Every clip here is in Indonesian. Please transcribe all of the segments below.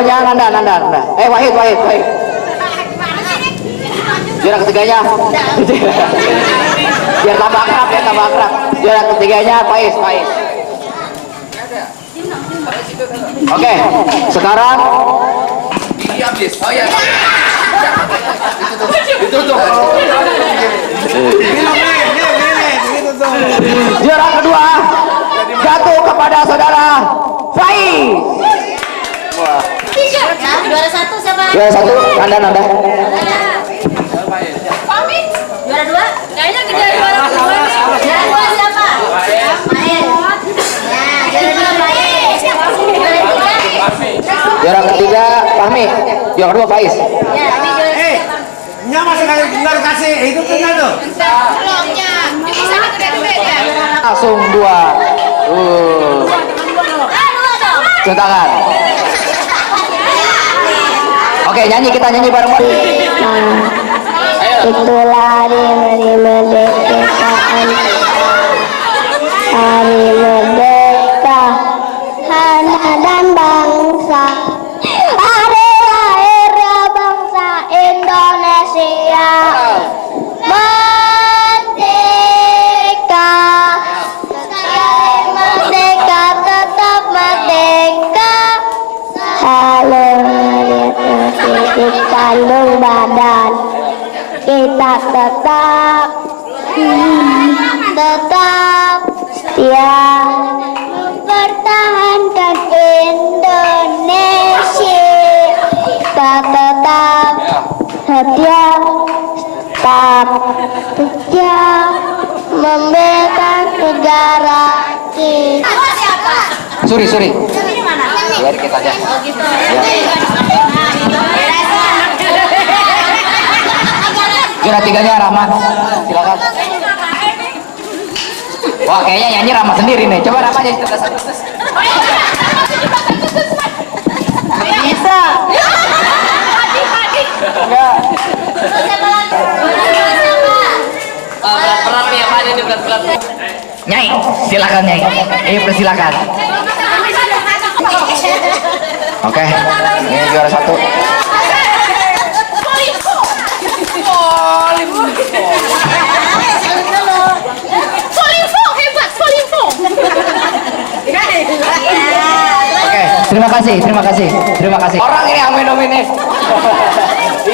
keduanya Nanda. Wahid. Juara ketiganya. Biar tambah akrab. Juara ketiganya Faiz. Oke, sekarang juara kedua jatuh kepada saudara Faiz. Juara satu siapa? Juara satu Nanda. Juara dua? Kayaknya kita juara kedua. Juara dua siapa? Main. Nah, juara dua Main. Juara ketiga Fahmi. Juara kedua Faiz. Ya, ini juara siapa? Nya masih benar kasih itu benar tuh. Belumnya. Di sana gede-gede ya. Langsung dua. Dua dong. Cium tangan. Oke, kita nyanyi bareng-bareng. Itulah hari kemerdekaan, hari merdeka tanah dan bangsa, hari lahirnya bangsa Indonesia. Merdeka, sekali merdeka tetap merdeka. Halo di kandung badan, kita tetap setia mempertahankan Indonesia. Kita tetap setia membela negara kita. Suri. Ini mana? Biar kita aja. Oh gitu. Juara tiganya Rahmat. Silakan. Wah, kayaknya nyanyi Rahmat sendiri nih. Coba Rahmat aja. Bisa. Enggak. Berat ya, Pak, ini berat. Nyai, silakan Nyai. Persilakan. Oke, ini juara satu. Oke, terima kasih. Orang ini amin ini.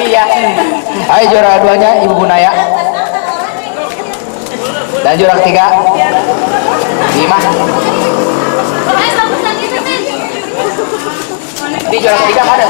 Iya. Ayo juara duanya Ibu Bunaya. Dan juara ketiga Bima. Di juara ketiga ada.